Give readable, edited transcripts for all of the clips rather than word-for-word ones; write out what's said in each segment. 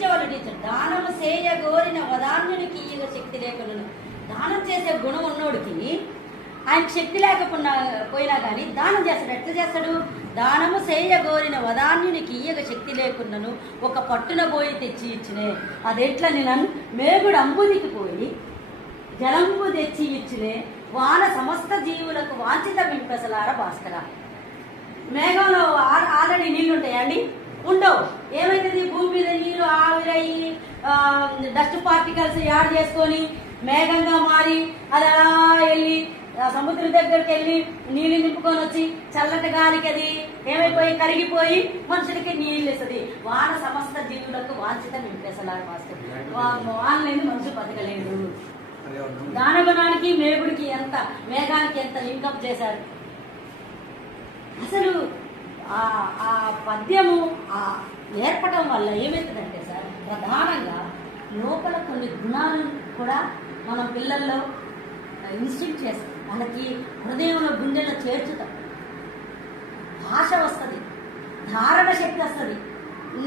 నేర్పించేవాళ్ళు teacher. దానము సేయ గోరిన వదాన్యునికి ఈగ శక్తి లేకుండా. దానం చేసే గుణం ఉన్నోడికి ఆయనకు శక్తి పోయినా కానీ దానం చేస్తాడు. ఎట్లా చేస్తాడు? దానము సేయ గోరిన వదాన్యునికి ఈయగ శక్తి లేకున్నను ఒక పట్టున పోయి తెచ్చి ఇచ్చినే. అదెట్లని నన్ను మేగుడు అంబుదికి పోయి జలంబు తెచ్చి ఇచ్చినే వాన సమస్త జీవులకు వాంఛిత మింపెసలార భాస్కర. మేఘంలో ఆల్రెడీ నీళ్లు ఉంటాయండి? ఉండవు. ఏమైతుంది? భూమి మీద నీరు ఆవిరయ్యి డస్ట్ పార్టికల్స్ యాడ్ చేసుకొని మేఘంగా మారి అది అలా వెళ్ళి సముద్రం దగ్గరికి వెళ్ళి నీళ్లు నింపుకొని వచ్చి చల్లటి గాలికి అది ఏమైపోయి కరిగిపోయి మనుషులకి నీళ్ళు ఇస్తుంది. వాన సమస్త జీవులకు వాంఛిత నింపేసలాగా భాస్కర్. వానలేని మనుషులు బతకలేడు. దానగుణానికి మేగుడికి ఎంత, మేఘానికి ఎంత లింకప్ చేశారు. అసలు ఆ పద్యము నేర్పడం వల్ల ఏమవుతుందంటే సార్, ప్రధానంగా లోపల కొన్ని గుణాలను కూడా మనం పిల్లల్లో ఇన్స్టిట్యూట్ చేస్తాం. వాళ్ళకి హృదయంలో గుండెలో చేర్చుతాం. భాష వస్తుంది, ధారణ శక్తి వస్తుంది.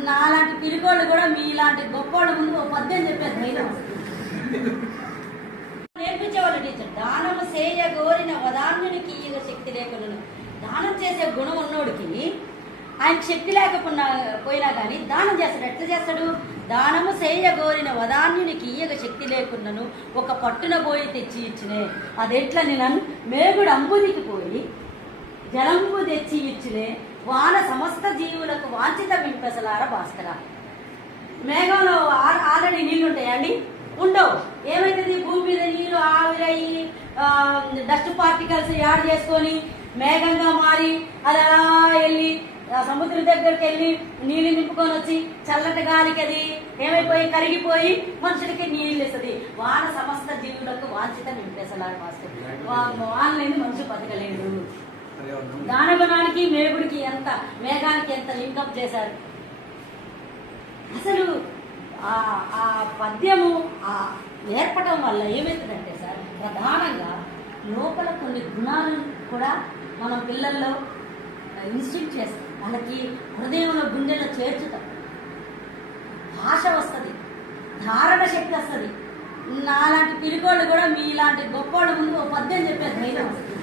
నాలాంటి పిరికోళ్ళు కూడా మీలాంటి గొప్పోళ్ళ ముందు ఓ పద్యం చెప్పే ధైర్యం వస్తుంది. నేర్పించేవాళ్ళు టీచర్. దానము సేయ గోరిన వదాన్యునికి ఈగ శక్తి లేకుండా. దానం చేసే గుణం ఉన్నోడికి ఆయనకు శక్తి పోయినా కానీ దానం చేస్తాడు. ఎట్లా చేస్తాడు? దానము సేయ గోరిన వదాన్యునికి ఈయగ శక్తి లేకున్నను ఒక పట్టున పోయి తెచ్చి ఇచ్చినే. అదెట్లని నన్ను మేగుడు అంబుదికి పోయి జలంబు తెచ్చి ఇచ్చినే వాన సమస్త జీవులకు వాంఛిత మింపెసలార భాస్కర. మేఘంలో ఆల్రెడీ నీళ్లు ఉంటాయండి? ఉండవు. ఏమైతుంది? భూమి మీద నీరు ఆవిరయ్యి డస్ట్ పార్టికల్స్ యాడ్ చేసుకొని మేఘంగా మారి అది అలా వెళ్ళి సముద్రం దగ్గరికి వెళ్ళి నీళ్లు నింపుకొని వచ్చి చల్లటి గాలికి అది ఏమైపోయి కరిగిపోయి మనుషులకి నీళ్ళు ఇస్తుంది. వాన సమస్త జీవులకు వాంఛిత నింపేసలాగా భాస్కర్. వానలేని మనుషులు బతకలేడు. దానగుణానికి మేగుడికి ఎంత, మేఘానికి ఎంత లింకప్ చేశారు. అసలు ఆ పద్యము నేర్పడం వల్ల ఏమవుతుందంటే సార్, ప్రధానంగా లోపల కొన్ని గుణాలను కూడా మనం పిల్లల్లో ఇన్స్టిట్యూట్ చేస్తాం. వాళ్ళకి హృదయంలో గుండెలో చేర్చుతాం. భాష వస్తుంది, ధారణ శక్తి వస్తుంది. నాలాంటి పిరికోళ్ళు కూడా మీలాంటి గొప్పోళ్ళ ముందు ఓ పద్యం చెప్పే ధైర్యం వస్తుంది.